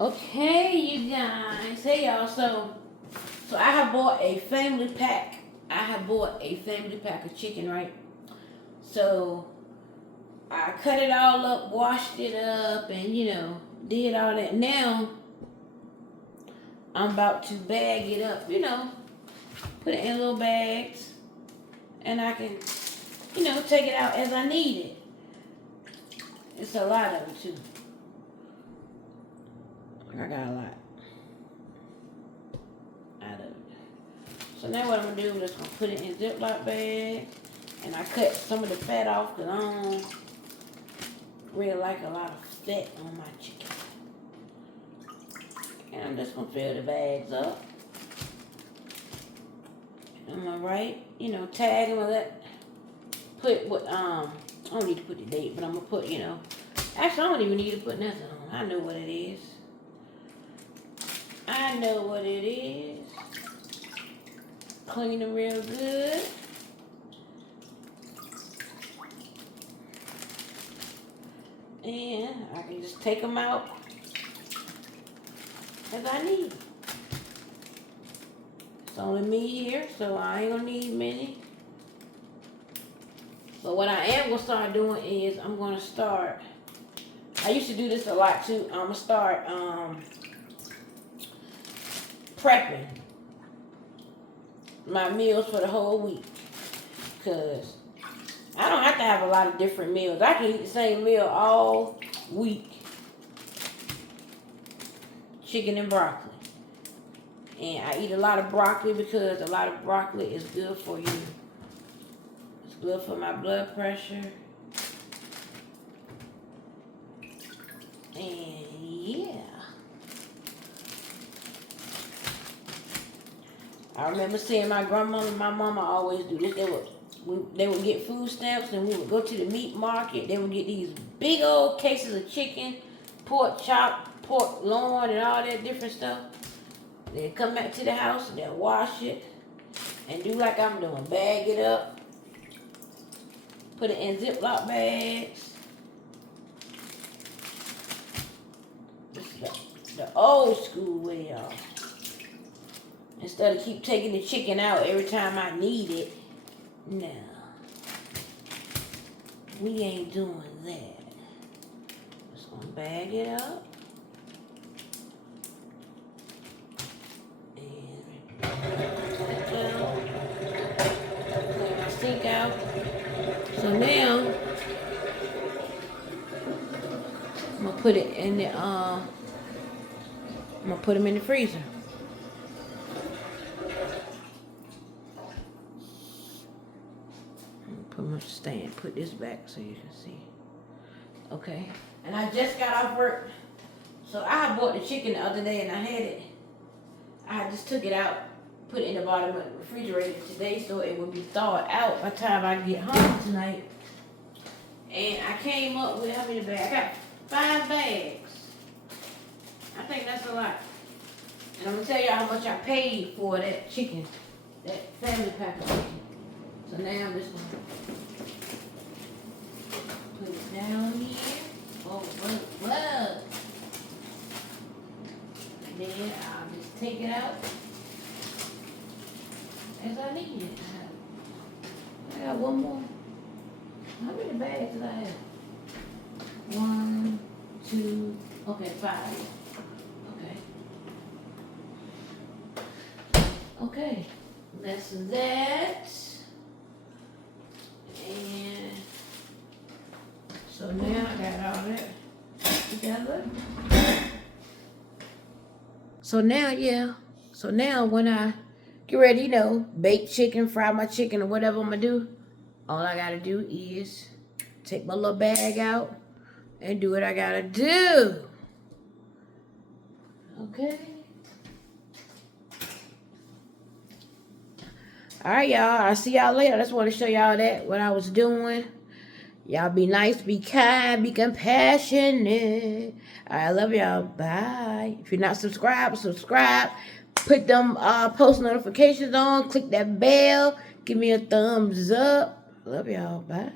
Okay, you guys. Hey, y'all. So I have bought a family pack. I have bought a family pack of chicken, right? So I cut it all up, washed it up, and did all that. Now I'm about to bag it up. Put it in little bags, and I can, take it out as I need it. It's a lot of it too. I got a lot out of it. So now what I'm gonna do is I'm gonna put it in Ziploc bags, and I cut some of the fat off because I don't really like a lot of fat on my chicken. And I'm just gonna fill the bags up. I'm gonna write, tag them or put what I don't need to put the date, but I'm gonna put, actually I don't even need to put nothing on. I know what it is. I know what it is. Clean them real good. And I can just take them out as I need. It's only me here, so I ain't gonna need many. But what I am gonna start doing is I'm gonna start. I used to do this a lot too. I'm gonna start prepping my meals for the whole week, because I don't have to have a lot of different meals. I can eat the same meal all week. Chicken and broccoli. And I eat a lot of broccoli because a lot of broccoli is good for you. It's good for my blood pressure. And yeah. I remember seeing my grandmother and my mama always do this. They would get food stamps, and we would go to the meat market. They would get these big old cases of chicken, pork chop, pork loin, and all that different stuff. They'd come back to the house and they'll wash it and do like I'm doing. Bag it up, put it in Ziploc bags. This is the old school way, y'all. Instead of keep taking the chicken out every time I need it. No. We ain't doing that. Just gonna bag it up. And clean my sink out. So now I'm gonna put it in the I'm gonna put them in the freezer. Put this back so you can see. Okay. And I just got off work. So I bought the chicken the other day and I just took it out, put it in the bottom of the refrigerator today so it would be thawed out by the time I get home tonight. And I came up with how many bags? I got 5 bags. I think that's a lot. And I'm gonna tell you how much I paid for that chicken, that family pack of chicken. So now I'm just gonna put it down here. Whoa. And then I'll just take it out as I need it. I got one more. How many bags did I have? 1, 2, okay, 5. Okay, that's that. And so now I got all that together. So now when I get ready, bake chicken, fry my chicken, or whatever I'm gonna do, all I gotta do is take my little bag out and do what I gotta do. Okay. All right, y'all. I'll see y'all later. I just want to show y'all what I was doing. Y'all be nice, be kind, be compassionate. I love y'all. Bye. If you're not subscribed, subscribe. Put them post notifications on. Click that bell. Give me a thumbs up. Love y'all. Bye.